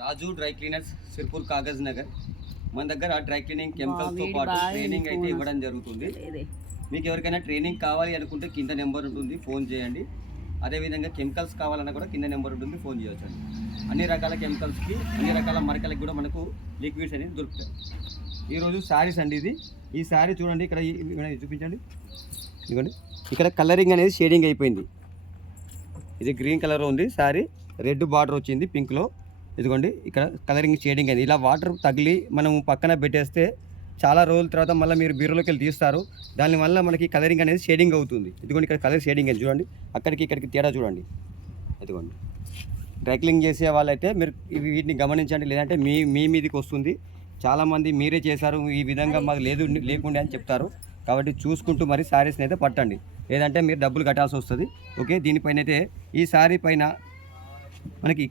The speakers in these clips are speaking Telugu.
Raju dry cleaners Sirpur Kagaz Nagar. మన దగ్గర డ్రై క్లీనింగ్ కెమికల్స్తో వీడి పాటు ట్రైనింగ్ అయితే ఇవ్వడం జరుగుతుంది. మీకు ఎవరికైనా ట్రైనింగ్ కావాలి అనుకుంటే కింద నెంబర్ ఉంటుంది ఫోన్ చేయండి. అదేవిధంగా కెమికల్స్ కావాలన్నా కూడా కింద నెంబర్ ఉంటుంది ఫోన్ చేయొచ్చు. అండి అన్ని రకాల కెమికల్స్కి అన్ని రకాల మరకలకి కూడా మనకు లిక్విడ్స్ అనేది దొరుకుతాయి. ఈరోజు శారీస్ అండి ఇది. ఈ శారీ చూడండి ఇక్కడ చూపించండి. ఇదిగోండి ఇక్కడ కలరింగ్ అనేది షేడింగ్ అయిపోయింది. ఇది గ్రీన్ కలర్ ఉంది శారీ. రెడ్ బార్డర్ వచ్చింది పింక్లో ఇదిగోండి ఇక్కడ కలరింగ్ షేడింగ్ అయింది. ఇలా వాటర్ తగిలి మనం పక్కన పెట్టేస్తే చాలా రోజుల తర్వాత మళ్ళీ మీరు బీరులోకి వెళ్ళి తీస్తారు. దానివల్ల మనకి కలరింగ్ అనేది షేడింగ్ అవుతుంది. ఇదిగోండి ఇక్కడ కలర్ షేడింగ్ అయింది. చూడండి అక్కడికి ఇక్కడికి తేడా చూడండి. ఇదిగోండి. డ్రైక్లింగ్ చేసే వాళ్ళైతే మీరు వీటిని గమనించండి. లేదంటే మీ మీ మీదకి వస్తుంది. చాలామంది మీరే చేశారు. ఈ విధంగా మాకు లేదు లేకుండే అని చెప్తారు. కాబట్టి చూసుకుంటూ మరి శారీస్ని అయితే పట్టండి. లేదంటే మీరు డబ్బులు కట్టాల్సి వస్తుంది. ఓకే దీనిపైన అయితే ఈ శారీ పైన మనకి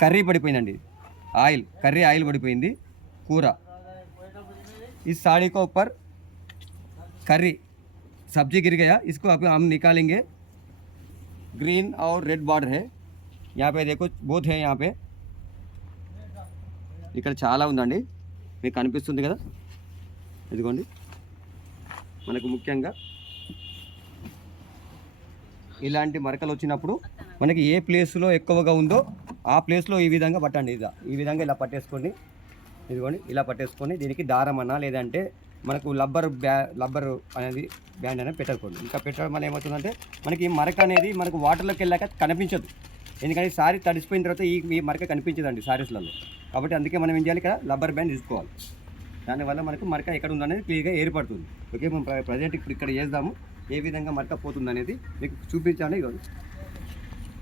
కర్రీ పడిపోయిందండి ఆయిల్ కర్రీ ఆయిల్ పడిపోయింది కూర इस साड़ी को ऊपर करी सब्जी गिर गया इसको अभी हम निकालेंगे ग्रीन और रेड बॉर्डर है यहाँ पे देखो बहुत है यहाँ पे ఇక్కడ చాలా ఉందండి మీకు కనిపిస్తుంది కదా ఇదిగోండి మనకు ముఖ్యంగా ఇలాంటి మరకలు వచ్చినప్పుడు మనకి ఏ ప్లేస్లో ఎక్కువగా ఉందో ఆ ప్లేస్లో ఈ విధంగా పట్టండి. ఇది ఈ విధంగా ఇలా పట్టేసుకొని ఇదిగోండి ఇలా పట్టేసుకొని దీనికి దారం లేదంటే మనకు లబ్బర్ బ్యా లబ్బర్ అనేది బ్యాండ్ అనేది పెట్టకూడదు. ఇంకా పెట్టడం వల్ల ఏమవుతుందంటే మనకి ఈ మరక అనేది మనకు వాటర్లోకి వెళ్ళాక కనిపించదు. ఎందుకంటే సారీ తడిసిపోయిన తర్వాత ఈ ఈ మరక కనిపించదండి సారీస్లలో. కాబట్టి అందుకే మనం ఏం చేయాలి ఇక్కడ లబ్బర్ బ్యాండ్ తీసుకోవాలి. దానివల్ల మనకు మరక ఎక్కడ ఉందనేది క్లియర్గా ఏర్పడుతుంది. ఓకే మనం ప్రజెంట్ ఇప్పుడు ఇక్కడ చేద్దాము. ఏ విధంగా మరక పోతుంది అనేది మీకు చూపించాలి ఇదిగోండి.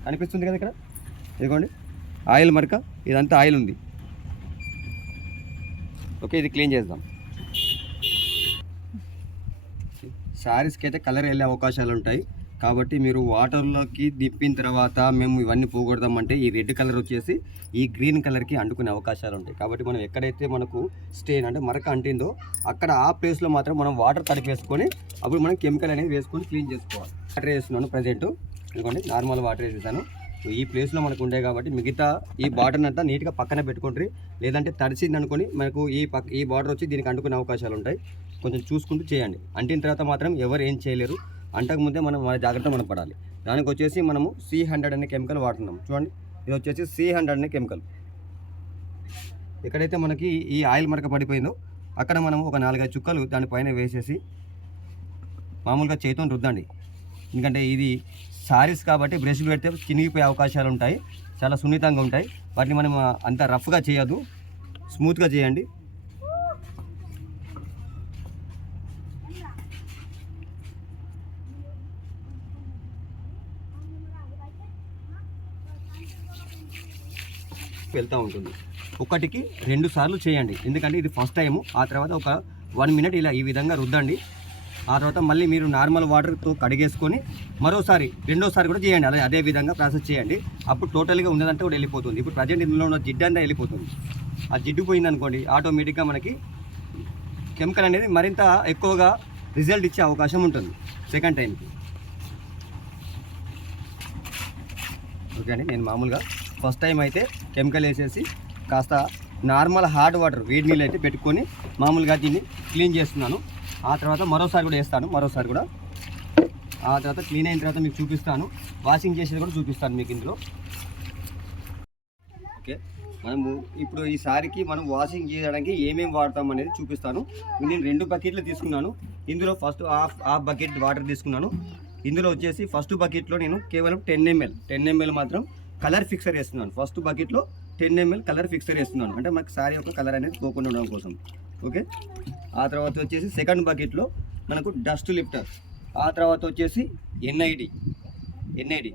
కనిపిస్తుంది కదా ఇక్కడ? ఇదిగోండి. ఆయిల్ మరక ఇదంతా ఆయిల్ ఉంది. ఓకే ఇది క్లీన్ చేద్దాం. శారీస్కి అయితే కలర్ వెళ్ళే అవకాశాలు ఉంటాయి. కాబట్టి మీరు వాటర్లోకి దింపిన తర్వాత మేము ఇవన్నీ పోగొడదామంటే ఈ రెడ్ కలర్ వచ్చేసి ఈ గ్రీన్ కలర్కి అంటుకునే అవకాశాలు ఉంటాయి. కాబట్టి మనం ఎక్కడైతే మనకు స్టేన్ అంటే మరక అంటిందో అక్కడ ఆ ప్లేస్లో మాత్రం మనం వాటర్ తడిపేసుకొని అప్పుడు మనం కెమికల్ అనేది వేసుకొని క్లీన్ చేసుకోవాలి. వాటర్ వేస్తున్నాను ప్రజెంట్. ఎందుకంటే నార్మల్ వాటర్ వేసేసాను. ఈ ప్లేస్లో మనకు ఉండే కాబట్టి మిగతా ఈ బార్డర్ అంతా నీట్గా పక్కన పెట్టుకుంటారు. లేదంటే తడిసింది అనుకొని మనకు ఈ పక్క ఈ బార్డర్ వచ్చి దీనికి అంటుకునే అవకాశాలు ఉంటాయి. కొంచెం చూసుకుంటూ చేయండి. అంటిన తర్వాత మాత్రం ఎవరు ఏం చేయలేరు. అంటకు ముందే మనం మన జాగ్రత్త మనం పడాలి. దానికి వచ్చేసి మనము సి హండ్రెడ్ అనే కెమికల్ వాడుతున్నాం. చూడండి. ఇది వచ్చేసి సి హండ్రెడ్ అనే కెమికల్ ఎక్కడైతే మనకి ఈ ఆయిల్ మరక పడిపోయిందో అక్కడ మనం ఒక నాలుగైదు చుక్కలు దానిపైన వేసేసి మామూలుగా చేతితో రుద్దండి. ఎందుకంటే ఇది సారీస్ కాబట్టి బ్రష్లు పెడితే చినిగిపోయే అవకాశాలు ఉంటాయి. చాలా సున్నితంగా ఉంటాయి. వాటిని మనం అంత రఫ్గా చేయొద్దు. స్మూత్గా చేయండి. వెళ్తూ ఉంటుంది. ఒకటికి రెండు సార్లు చేయండి. ఎందుకంటే ఇది ఫస్ట్ టైము. ఆ తర్వాత ఒక వన్ మినిట్ ఇలా ఈ విధంగా రుద్దండి. ఆ తర్వాత మళ్ళీ మీరు నార్మల్ వాటర్తో కడిగేసుకొని మరోసారి రెండోసారి కూడా చేయండి. అదే అదే విధంగా ప్రాసెస్ చేయండి. అప్పుడు టోటల్గా ఉన్నదంటే కూడా వెళ్ళిపోతుంది. ఇప్పుడు ప్రజెంట్ ఇందులో ఉన్న జిడ్డు అంతా వెళ్ళిపోతుంది. ఆ జిడ్డు పోయిందనుకోండి ఆటోమేటిక్గా మనకి కెమికల్ అనేది మరింత ఎక్కువగా రిజల్ట్ ఇచ్చే అవకాశం ఉంటుంది సెకండ్ టైంకి. ఓకే అండి నేను మామూలుగా ఫస్ట్ టైం అయితే కెమికల్ వేసేసి కాస్త నార్మల్ హాట్ వాటర్ వేడి నీళ్ళు అయితే పెట్టుకొని మామూలుగా దీన్ని క్లీన్ చేస్తున్నాను. ఆ తర్వాత మరోసారి కూడా వేస్తాను మరోసారి కూడా. ఆ తర్వాత క్లీన్ అయిన తర్వాత మీకు చూపిస్తాను. వాషింగ్ చేసేది కూడా చూపిస్తాను మీకు ఇందులో. ఓకే మనము ఇప్పుడు ఈ సారికి మనం వాషింగ్ చేయడానికి ఏమేమి వాడతాం అనేది చూపిస్తాను. నేను రెండు బకెట్లు తీసుకున్నాను. ఇందులో first half half bucket water తీసుకున్నాను. ఇందులో వచ్చేసి ఫస్ట్ బకెట్లో నేను కేవలం టెన్ ఎంఎల్ టెన్ ఎంఎల్ మాత్రం కలర్ ఫిక్సర్ వేస్తున్నాను. ఫస్ట్ బకెట్లో టెన్ ఎంఎల్ కలర్ ఫిక్సర్ వేస్తున్నాను. అంటే మాకు సారీ యొక్క కలర్ అనేది పోకుండా ఉండడం కోసం. ఓకే? ఆ తర్వాత వచ్చేసి సెకండ్ బకెట్లో మనకు డస్ట్ లిఫ్టర్. ఆ తర్వాత వచ్చేసి ఎన్ఐడి. ఎన్ఐడి.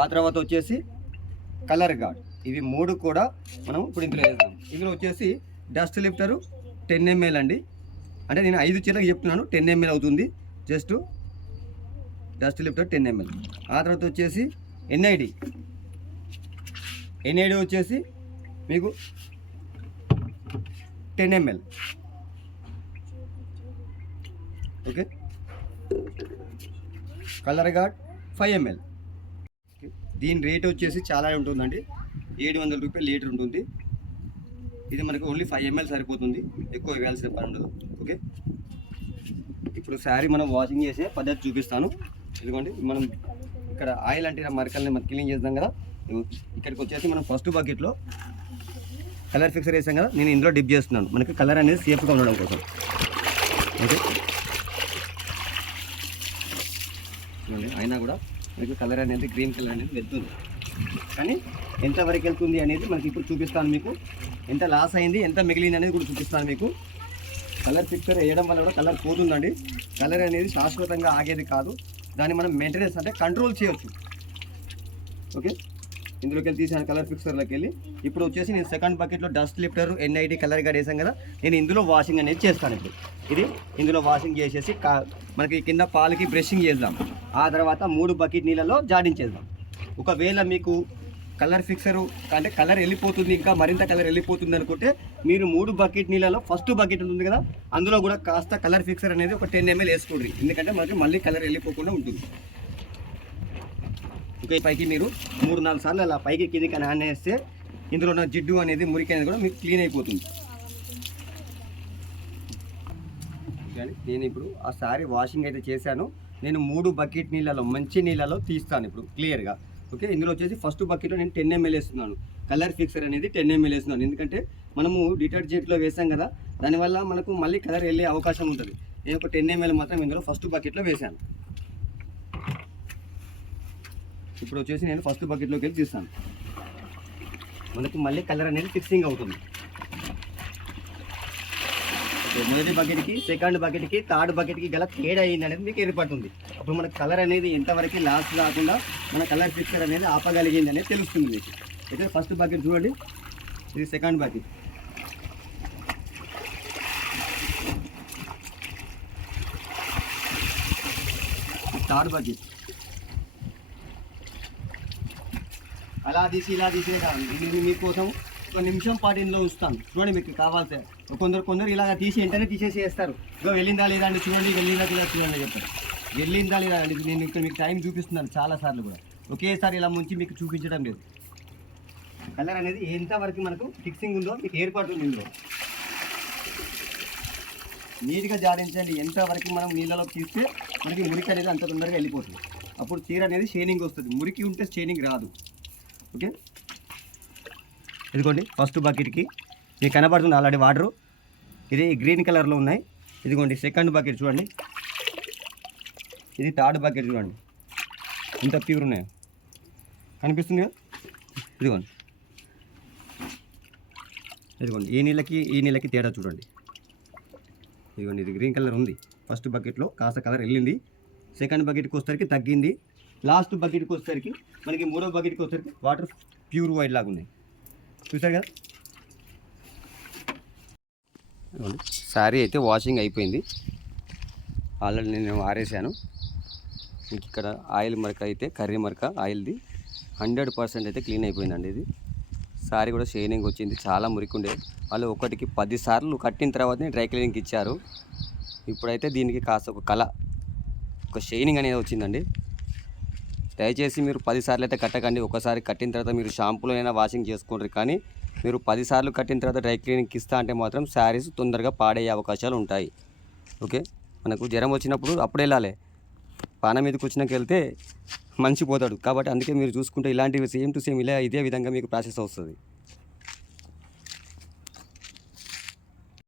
ఆ తర్వాత వచ్చేసి కలర్ గార్డ్. ఇవి మూడు కూడా మనం ఇప్పుడు ఇందులో వేద్దాం. ఇందులో వచ్చేసి డస్ట్ లిఫ్టరు టెన్ ఎంఎల్ అండి. అంటే నేను ఐదు చీరలకు చెప్తున్నాను టెన్ ఎంఎల్ అవుతుంది. Just dust lifter ten ML. ఆ తర్వాత వచ్చేసి ఎన్ఐడి. ఎన్ఐడి వచ్చేసి మీకు ten ML. Okay? Colour guard five ML. దీని రేట్ వచ్చేసి చాలా ఉంటుందండి. ఏడు వందల రూపాయలు లీటర్ ఉంటుంది. ఇది మనకు ఓన్లీ ఫైవ్ ఎంఎల్ సరిపోతుంది. ఎక్కువ వేయాల్సిన పని ఉండదు. ఓకే? ఇప్పుడు శారీ మనం వాషింగ్ చేసే పద్ధతి చూపిస్తాను. ఇదిగోండి మనం ఇక్కడ ఆయిల్ అంటే మరకల్ని మనం క్లీన్ చేద్దాం కదా. ఇక్కడికి వచ్చేసి మనం ఫస్ట్ బకెట్లో కలర్ ఫిక్సర్ వేసాం కదా నేను ఇందులో డిప్ చేస్తున్నాను. మనకి కలర్ అనేది సేఫ్గా ఉండడం కోసం. ఓకే చూడండి అయినా కూడా మనకి కలర్ అనేది గ్రీన్ కలర్ అనేది వెళ్తుంది. కానీ ఎంత వరకు వెళ్తుంది అనేది మనకి ఇప్పుడు చూపిస్తాను మీకు. ఎంత లాస్ అయింది ఎంత మిగిలింది అనేది కూడా చూపిస్తాను మీకు. కలర్ పిక్చర్ వేయడం వల్ల కూడా కలర్ పోతుందండి. కలర్ అనేది శాశ్వతంగా ఆగేది కాదు. దాన్ని మనం మెయింటెనెన్స్ అంటే కంట్రోల్ చేయొచ్చు. ఓకే ఇందులోకి వెళ్ళి తీసాను కలర్ ఫిక్సర్లోకి వెళ్ళి ఇప్పుడు వచ్చేసి నేను సెకండ్ బకెట్లో dust lifter NIT colour guard వేసాం కదా. నేను ఇందులో వాషింగ్ అనేది చేస్తాను ఇప్పుడు. ఇది ఇందులో వాషింగ్ చేసేసి మనకి కింద పాలకి బ్రషింగ్ చేద్దాం. ఆ తర్వాత మూడు బకెట్ నీళ్ళలో జాడించేద్దాం. ఒకవేళ మీకు కలర్ ఫిక్సరు అంటే కలర్ వెళ్ళిపోతుంది ఇంకా మరింత కలర్ వెళ్ళిపోతుంది అనుకుంటే మీరు మూడు బకెట్ నీళ్ళలో ఫస్ట్ బకెట్ ఉంది కదా అందులో కూడా కాస్త కలర్ ఫిక్సర్ అనేది ఒక టెన్ ఎంఎల్ వేసుకోండి. ఎందుకంటే మనకి మళ్ళీ కలర్ వెళ్ళిపోకుండా ఉంటుంది. ఇంకా పైకి మీరు మూడు నాలుగు సార్లు అలా పైకి కిందికి అని ఆన్ వేస్తే ఇందులో ఉన్న జిడ్డు అనేది మురికి అనేది కూడా మీకు క్లీన్ అయిపోతుంది. నేను ఇప్పుడు ఆ సారీ వాషింగ్ అయితే చేశాను. నేను మూడు బకెట్ నీళ్ళలో మంచి నీళ్ళలో తీస్తాను ఇప్పుడు క్లియర్గా ఓకే ఇందులో వచ్చేసి ఫస్ట్ బకెట్లో నేను టెన్ ఎంఎల్ వేస్తున్నాను. కలర్ ఫిక్సర్ అనేది టెన్ ఎంఎల్ వేస్తున్నాను. ఎందుకంటే మనము డిటర్జెంట్లో వేసాం కదా దానివల్ల మనకు మళ్ళీ కలర్ వెళ్ళే అవకాశం ఉంటుంది. నేను ఒక టెన్ ఎంఎల్ మాత్రం ఇందులో ఫస్ట్ బకెట్లో వేశాను. ఇప్పుడు వచ్చేసి నేను ఫస్ట్ బకెట్లోకి వెళ్ళి తీస్తాను. మనకు మళ్ళీ కలర్ అనేది ఫిక్సింగ్ అవుతుంది. మొదటి బకెట్కి సెకండ్ బకెట్కి థర్డ్ బకెట్కి గల తేడా అయింది అనేది మీకు ఏర్పడుతుంది. అప్పుడు మన కలర్ అనేది ఎంతవరకు లాస్ట్ కాకుండా మన కలర్ ఫిక్చర్ అనేది ఆపగలిగింది అనేది తెలుస్తుంది మీకు. అయితే ఫస్ట్ బకెట్ చూడండి. ఇది సెకండ్ బకెట్ థర్డ్ బకెట్ అలా తీసి ఇలా తీసినే నేను ఇది మీకోసం ఒక నిమిషం పాటు ఇందులో ఉంచుతాను. చూడండి మీకు కావాల్సే కొందరు కొందరు ఇలా తీసి వెంటనే తీసేసి వేస్తారు. ఇగో వెళ్ళిందా లేదా అండి చూడండి వెళ్ళిందా లేదా చూడండి చెప్తారు. వెళ్ళిందా లేదా అండి నేను ఇక్కడ మీకు టైం చూపిస్తున్నాను చాలా సార్లు కూడా. ఒకేసారి ఇలా ముంచి మీకు చూపించడం లేదు. కలర్ అనేది ఎంతవరకు మనకు ఫిక్సింగ్ ఉందో మీకు ఏర్పడుతుంది ఇందులో. నీట్గా జాడించండి ఎంతవరకు మనం నీళ్ళలో తీస్తే మనకి మురికి అనేది అంత తొందరగా వెళ్ళిపోతుంది. అప్పుడు చీర అనేది షైనింగ్ వస్తుంది. మురికి ఉంటే షేనింగ్ రాదు. ఓకే. ఇదిగోండి ఫస్ట్ బకెట్కి మీకు కనబడుతుంది ఆల్రెడీ వాటరు ఇది గ్రీన్ కలర్లో ఉన్నాయి. ఇదిగోండి సెకండ్ బకెట్ చూడండి. ఇది థర్డ్ బకెట్ చూడండి. ఎంత ప్యూర్ ఉన్నాయో. కనిపిస్తుంది కదా? ఇదిగోండి. ఇదిగోండి ఈ నీళ్ళకి ఈ నీళ్ళకి తేడా చూడండి. ఇదిగోండి ఇది గ్రీన్ కలర్ ఉంది. ఫస్ట్ బకెట్లో కాస్త కలర్ వెళ్ళింది. సెకండ్ బకెట్కి వచ్చేసరికి తగ్గింది. లాస్ట్ బకెట్కి వచ్చేసరికి మనకి మూడో బకెట్కి వచ్చేసరికి వాటర్ ప్యూర్ వైట్ లాగా ఉన్నాయి. చూసారు కదా? శారీ అయితే వాషింగ్ అయిపోయింది. ఆల్రెడీ నేను ఆరేసాను. మీకు ఇక్కడ ఆయిల్ మరక అయితే కర్రీ మరక ఆయిల్ది హండ్రెడ్ పర్సెంట్ అయితే క్లీన్ అయిపోయిందండి ఇది. సారీ కూడా షైనింగ్ వచ్చింది. చాలా మురికుండే. వాళ్ళు ఒకటికి పది సార్లు కట్టిన తర్వాతనే డ్రై క్లీనింగ్కి ఇచ్చారు. ఇప్పుడైతే దీనికి కాస్త ఒక కళ ఒక షైనింగ్ అనేది వచ్చిందండి. దయచేసి మీరు పది సార్లు అయితే కట్టకండి. ఒకసారి కట్టిన తర్వాత మీరు షాంపూలో అయినా వాషింగ్ చేసుకుంటారు కానీ మీరు పదిసార్లు కట్టిన తర్వాత డ్రై క్లీనింగ్ ఇస్తా అంటే మాత్రం శారీస్ తొందరగా పాడయ్యే అవకాశాలు ఉంటాయి. ఓకే? మనకు జ్వరం వచ్చినప్పుడు అప్పుడు వెళ్ళాలి. పాన మీదకి వచ్చినాక వెళ్తే మంచిపోతాడు కాబట్టి అందుకే మీరు చూసుకుంటే ఇలాంటివి సేమ్ టు సేమ్ ఇలా ఇదే విధంగా మీకు ప్రాసెస్ వస్తుంది.